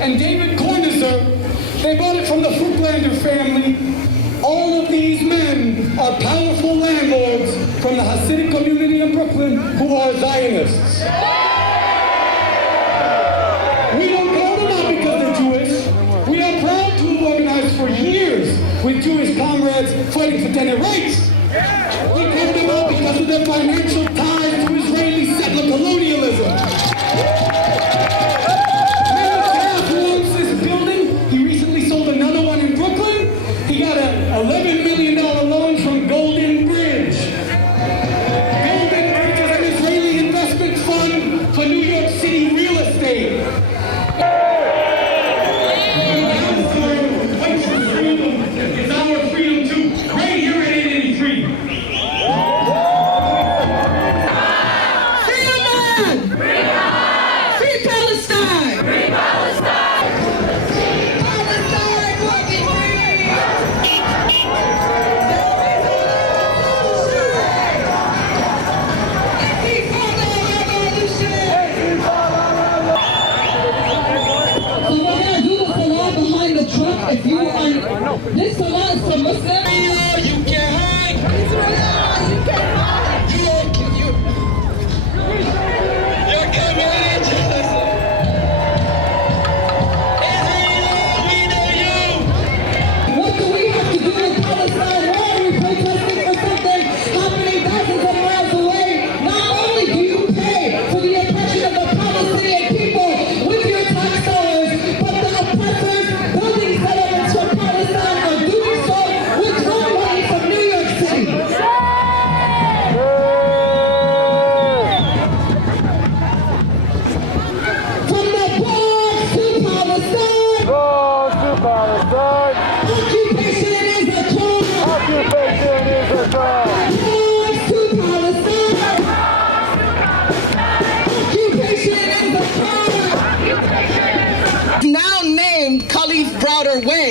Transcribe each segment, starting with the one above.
And David Cornizer, they bought it from the Fruitlander family. All of these men are powerful landlords from the Hasidic community in Brooklyn who are Zionists. We don't call them out because they're Jewish. We are proud to have organized for years with Jewish comrades fighting for tenant rights. We call them out because of their financial ties to Israeli settler colonialism. $11 million loan from Golden Bridge. Golden Bridge is an Israeli investment fund for New York City real estate. It's our freedom too, right here at 883. Free Hamas! Free Hamas! Free Palestine! Free Palestine! If you are, this salah is for Muslims. You can't hide. Israel, you can't hide. You're coming Israel, we know you. What do we have to do with Palestine? Why are we protesting for something happening thousands of miles away? Not only do you pay for the oppression of the Palestinian people with your tax dollars, but the oppressors building settlements for Palestine are doing so with drone money from New York City. From the Bronx to Palestine, occupation is a crime. Occupation is a crime. Bronx to Palestine, occupation is a crime. Now named Khalif Browder Way,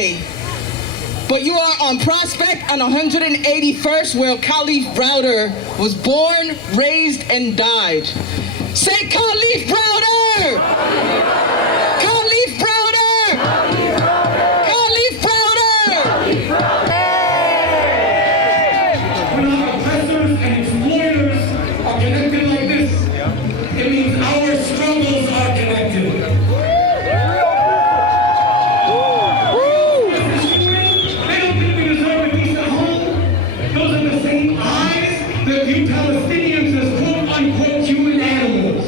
but you are on Prospect on 181st, where Khalif Browder was born, raised, and died. Say Khalif Browder! Khalif Browder! Khalif Browder! When our oppressors and exploiters are connected like this, it means our struggles are connected. They don't think we deserve a decent home. Those are the same eyes that view Palestinians as quote-unquote human animals.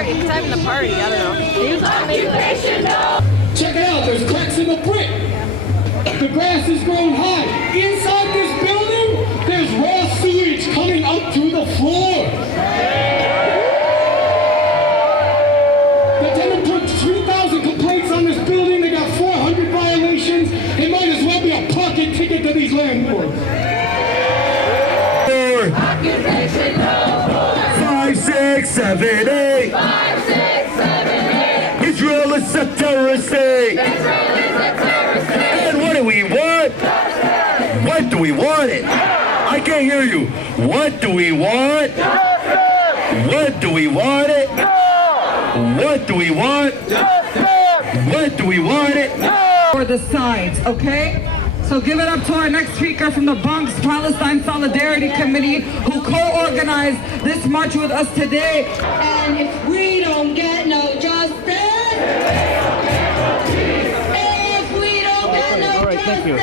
He's having a party, I don't know. He was occupation, no! Check it out, there's cracks in the brick. The grass has grown high. Inside this building, there's raw sewage coming up through the floor. The tenant took 3,000 complaints on this building. They got 400 violations. It might as well be a parking ticket to these landlords. Occupation no more. 5, 6, 7, 8. 5, 6, 7, 8. Israel is a terrorist state. Israel is a terrorist state. And what do we want? Justice. What do we want it? I can't hear you. What do we want? Justice. What do we want it? No. What do we want? Justice. What do we want it? No. For the sides, okay? So give it up to our next speaker from the Bronx Palestine Solidarity Committee, who co-organized this march with us today. And if we don't get no justice, if we don't get no justice, Thank you.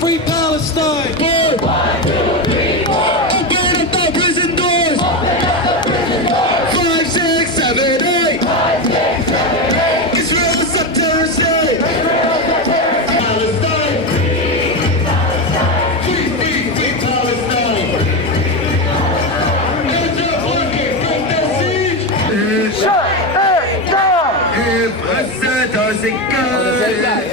Free Palestine! 1, 2, 3, 4! Open up the prison doors! Open up the prison doors! 5, 6, 7, 8! 5, 6, 7, 8! Israel is a terrorist state! Israel is a terrorist state! Palestine! Free Palestine! Free Palestine! Hands up, working! Break that siege! Shut it down! If Assad doesn't go!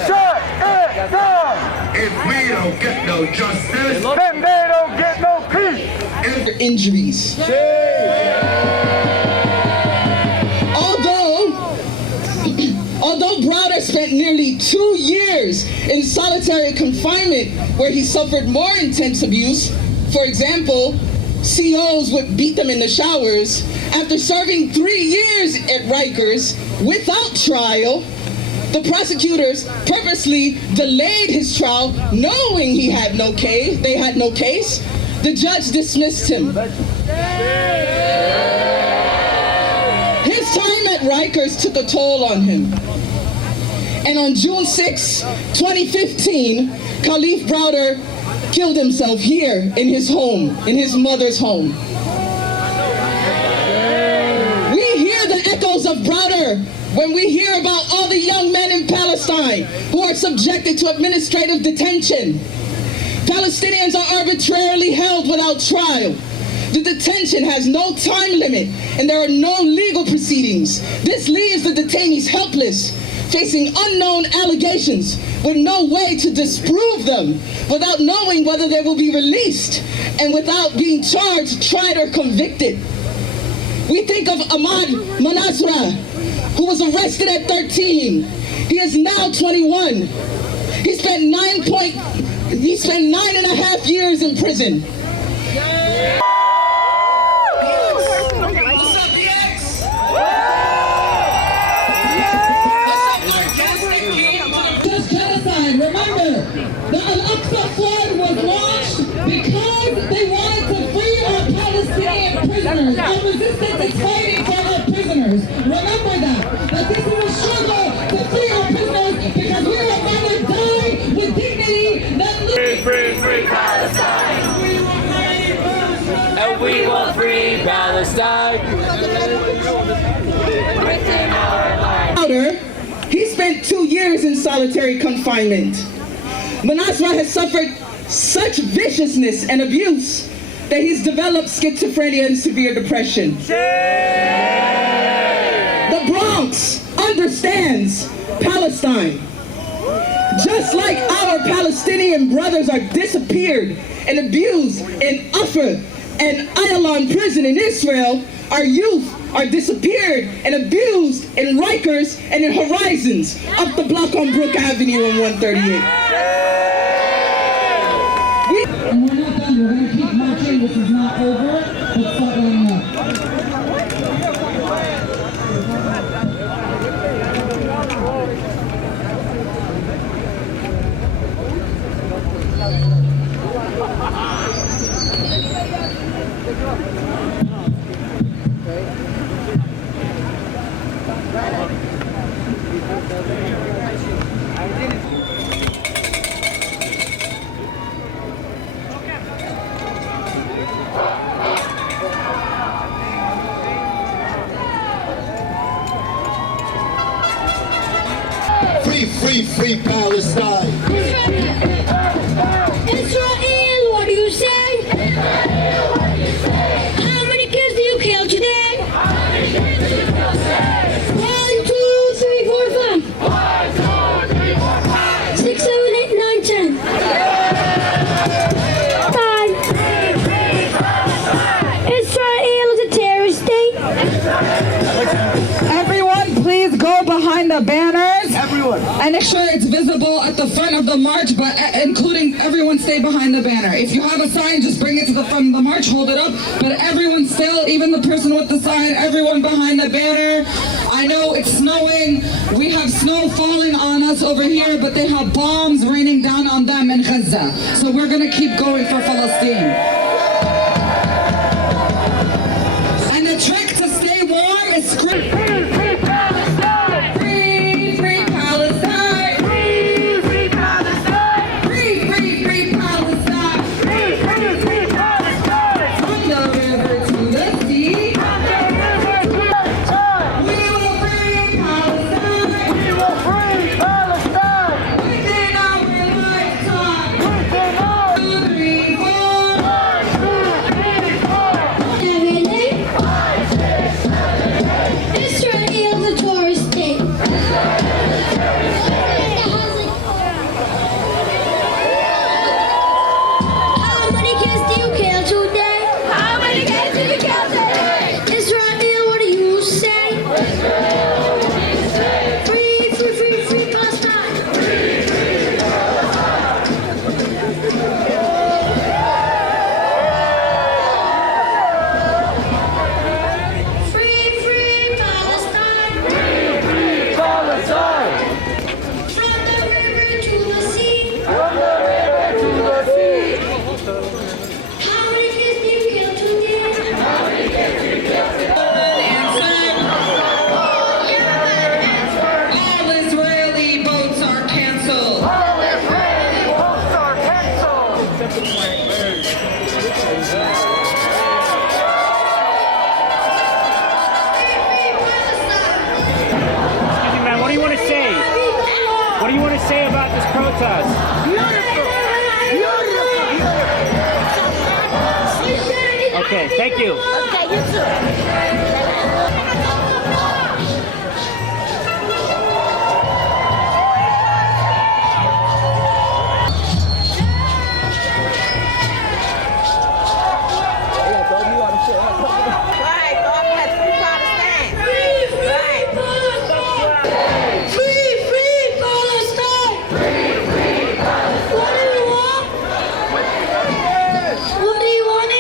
Shut it down! If we don't get no justice, Then they don't get no peace. Injuries. Although Browder spent nearly 2 years in solitary confinement where he suffered more intense abuse, for example, COs would beat them in the showers, after serving 3 years at Rikers without trial, the prosecutors purposely delayed his trial knowing he had no case, they had no case. The judge dismissed him. His time at Rikers took a toll on him. And on June 6, 2015, Khalif Browder killed himself here in his home, in his mother's home. We hear the echoes of Browder when we hear about all the young men in Palestine who are subjected to administrative detention. Palestinians are arbitrarily held without trial. The detention has no time limit and there are no legal proceedings. This leaves the detainees helpless, facing unknown allegations with no way to disprove them, without knowing whether they will be released, and without being charged, tried, or convicted. We think of Ahmad Manasra, who was arrested at 13. He is now 21. He spent 9.5 years in prison. What's up, DX? Just genocide. Remember, the Al-Aqsa flood was launched because they wanted to free our Palestinian prisoners. Our resistance is fighting for our prisoners. Remember that this is a struggle to free our prisoners because we will rather die with dignity than live. Free Palestine! And we will free Palestine! Browder, he spent 2 years in solitary confinement. Manasra has suffered such viciousness and abuse that he's developed schizophrenia and severe depression. The Bronx understands Palestine. Just like our Palestinian brothers are disappeared and abused in Uffa and Ayalon prison in Israel, our youth are disappeared and abused in Rikers and in Horizons up the block on Brook Avenue and 138. And we're not done. We're going to keep marching. This is not over. Let's start lining up. Free Palestine! Israel, what do you say? How many kids do you kill today? 1, 2, 3, 4, 5. 6, 7, 8, 9, and make sure it's visible at the front of the march, but including everyone stay behind the banner. If you have a sign, just bring it to the front of the march, hold it up, but everyone still, even the person with the sign, everyone behind the banner. I know it's snowing, we have snow falling on us over here, but they have bombs raining down on them in Gaza. So we're gonna keep going for Palestine. And the trick to stay warm is scream. Free Palestine! Free, free Palestine! Free, free Palestine! Free, free, free Palestine! Free, free, free Palestine! From the river to the sea. From the river to the sea. We will free Palestine! We will free Palestine! Within our lifetime! Within our 2, 3, 4. 1, 2, 3, 4. Israel is a tourist state. How many kids do you kill today? How many kids do you kill today? Israel, what do you say? Free, free, free, free Palestine. Free, free Palestine. Palestine! From the river to the sea. From the river to the sea! How many kids do you kill today? How many kids do you kill today? All Israeli boats are canceled. All Israeli boats are canceled! Excuse me, man, what do you want to say? What do you want to say about this protest? Okay, thank you. Okay, you too. Free, free Palestine! What do you want? What do you want it?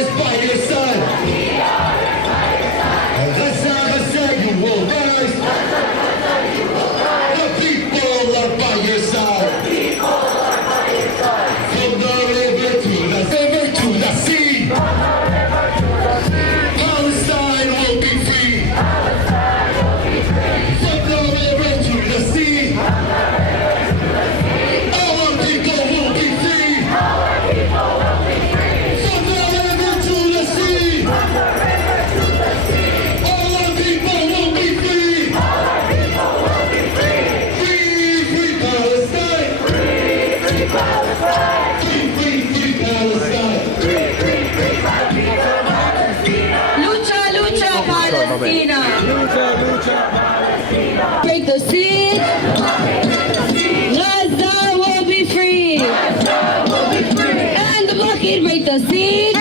always by your side. Gaza, you will rise. The people are by your side. From the river to the sea. Palestine will be free. From the river to the sea. Our people will be free. From the river to the sea. Our people will be free. Free, free Palestine. Free Palestine. Lucha, lucha, Palestina. Break the siege. Gaza will be free. And the blockade break the siege.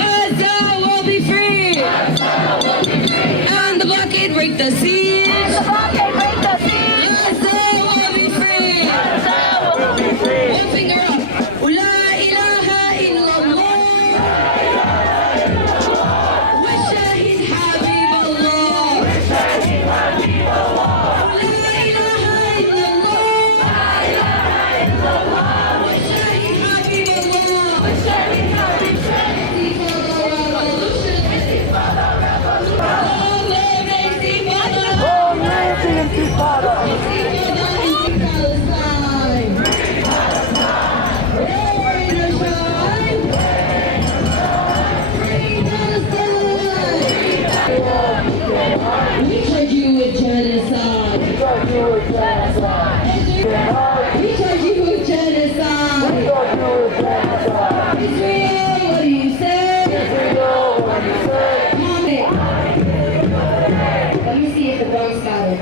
Gaza will be free. And the blockade break the siege. Gaza will be free. One finger up. La ilaha illallah. والشهيد حبيب الله. لا إله إلا الله. والشهيد حبيب الله. We charge you with genocide. We charge you with genocide. Israel, what do you say? Comment. Let me see if the Bronx got it.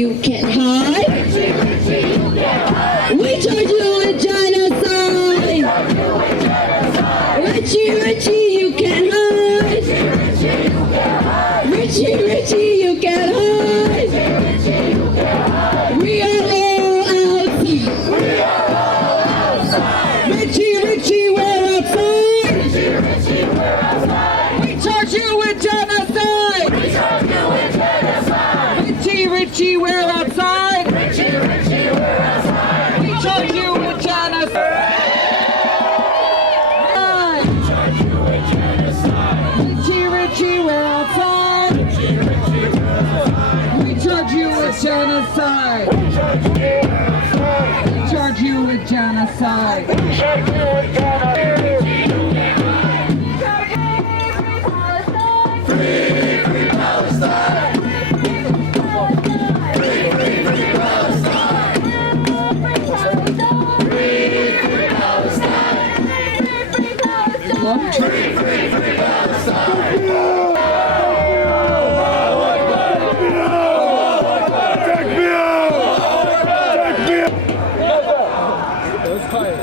You can't hide. We charge you with genocide. Richie, you can't hide. Richie, you can't hide. We are all outside. Richie, we're outside. We charge you with genocide. Richie, we're outside. We charge you with genocide. Richie, we're outside. We charge you with genocide. We charge you with genocide. Free Palestine. That was quiet.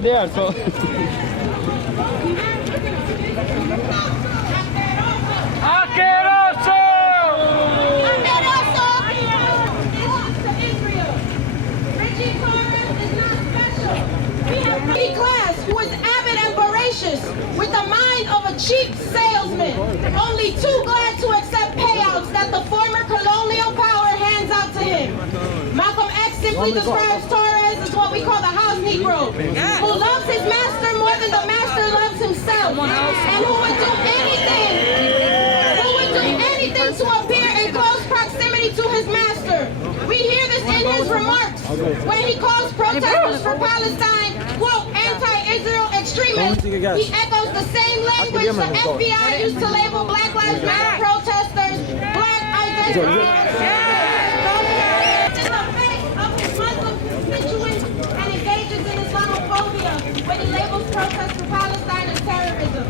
not there, so. Ritchie Torres is not special. We have a class who is avid and voracious with the mind of a cheap salesman, only too glad to accept payouts that the former colonial power hands out to him. Malcolm X simply describes Torres as what we call the house Negro, who loves his master more than the master loves himself, and who would do anything to appear in close proximity to his master. We hear this in his remarks when he calls protesters for Palestine, quote, anti-Israel extremists. He echoes the same language the FBI used to label Black Lives Matter protesters, black identifiers. In the face of his Muslim constituents and engages in Islamophobia when he labels protests for Palestine as terrorism.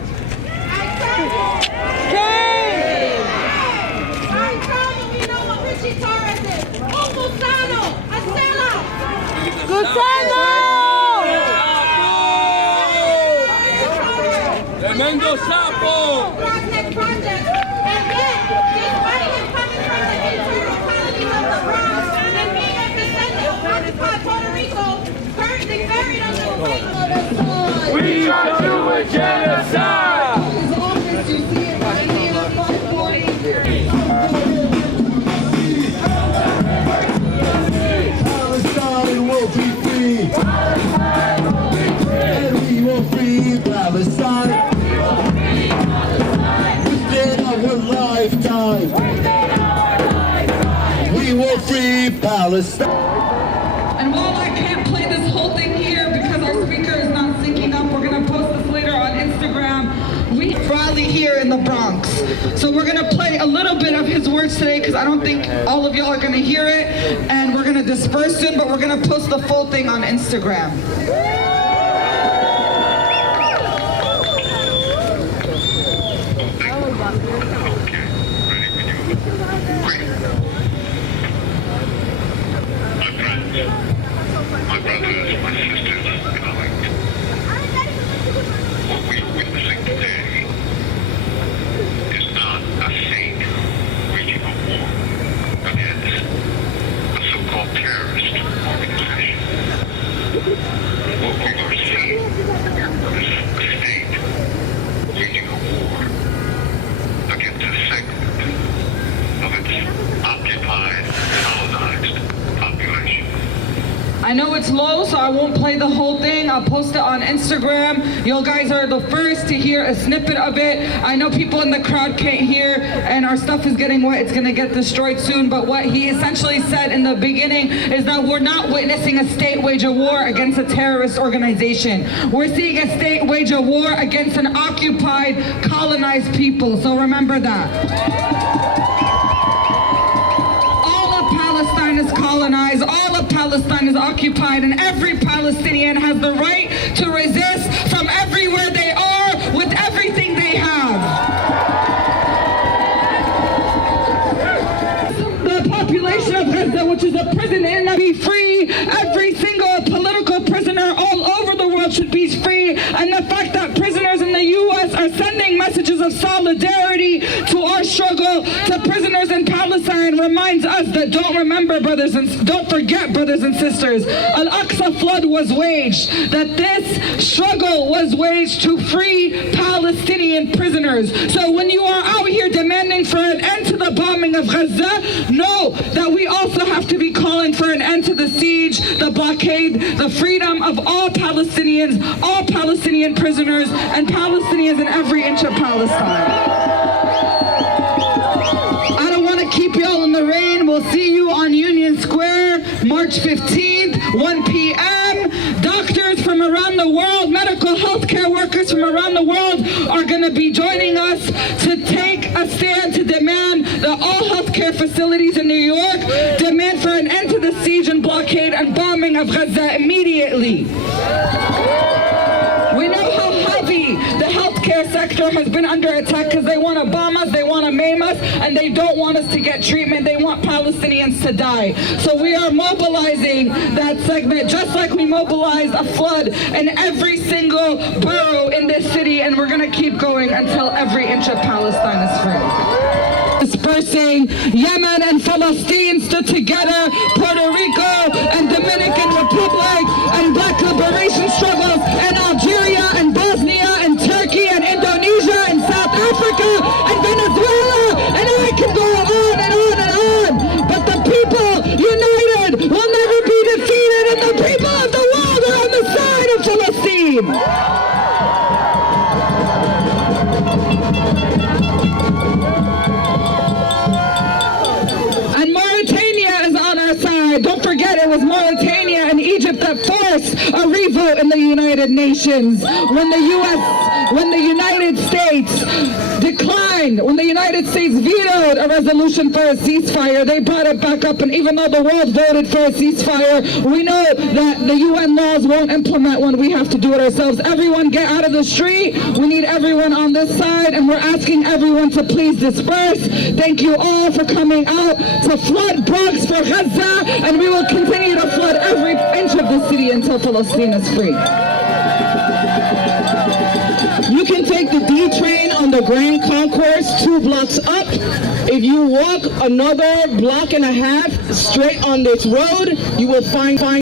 I tell you, we know what Ritchie Torres is. Gusano, a sellout. Gusano! Tremendo sapo! Project. And yet, despite him coming from the internal colonies of the Bronx and being a descendant of occupied Puerto Rico, currently buried under the weight of the We are doing genocide! his office, you see it right here, 540. Palestine will be free! And we will free Palestine! Within our lifetime! We will free Palestine! And while I can't play this whole thing here because our speaker is not syncing up, we're going to post this later on Instagram. We rally here in the Bronx. So we're going to play a little bit of his words today because I don't think all of y'all are going to hear it. And we're going to disperse soon, but we're going to post the full thing on Instagram. My brothers, my sisters, colleagues, what we are witnessing today is not a fake waging a war against a so-called terrorist organization. What we are seeing is a state waging a war against a segment of its occupied, colonized population. I know it's low, so I won't play the whole thing. I'll post it on Instagram. You guys are the first to hear a snippet of it. I know people in the crowd can't hear, and our stuff is getting wet. It's gonna get destroyed soon, but what he essentially said in the beginning is that we're not witnessing a state wage a war against a terrorist organization. We're seeing a state wage a war against an occupied, colonized people, so remember that. Palestine is colonized, all of Palestine is occupied, and every Palestinian has the right to resist from everywhere they are with everything they have. The population of Gaza, which is a prison in, be free. Every single political prisoner all over the world should be free, and the fact that prisoners in the U.S. are sending messages of solidarity to our struggle to prisoners in Palestine reminds us that don't forget, brothers and sisters, Al-Aqsa flood was waged, that this struggle was waged to free Palestinian prisoners. So when you are out here demanding for an end to the bombing of Gaza, know that we also have to be calling for an end to the siege, the blockade, the freedom of all Palestinians, all Palestinian prisoners, and Palestinians in every inch of Palestine. Keep y'all in the rain. We'll see you on Union Square, March 15th, 1 p.m. Doctors from around the world, medical healthcare workers from around the world are going to be joining us to take a stand to demand that all healthcare facilities in New York demand for an end to the siege and blockade and bombing of Gaza immediately. We know how heavy the healthcare sector has been under attack because they want to bomb us, they want to maim us. us, and they don't want us to get treatment. They want Palestinians to die. So we are mobilizing that segment, just like we mobilized a flood in every single borough in this city, and we're going to keep going until every inch of Palestine is free. Dispersing Yemen and Palestine stood together, Puerto Rico and Dominican Republic, and black liberation struggles in Algeria and Bosnia and Turkey and Indonesia and South Africa and Venezuela, and I can go on and on and on. But the people united will never be defeated, and the people of the world are on the side of Palestine. Don't forget, it was Mauritania and Egypt that forced a revote in the United Nations when the United States declined, when the United States vetoed a resolution for a ceasefire. They brought it back up, and even though the world voted for a ceasefire, we know that the UN laws won't implement when we have to do it ourselves. Everyone get out of the street. We need everyone on this side, and we're asking everyone to please disperse. Thank you all for coming out to flood Bronx for Gaza, and we will continue to flood every inch of the city until Palestine is free. You can take the D train on the Grand Concourse 2 blocks up. If you walk another block and a half straight on this road, you will find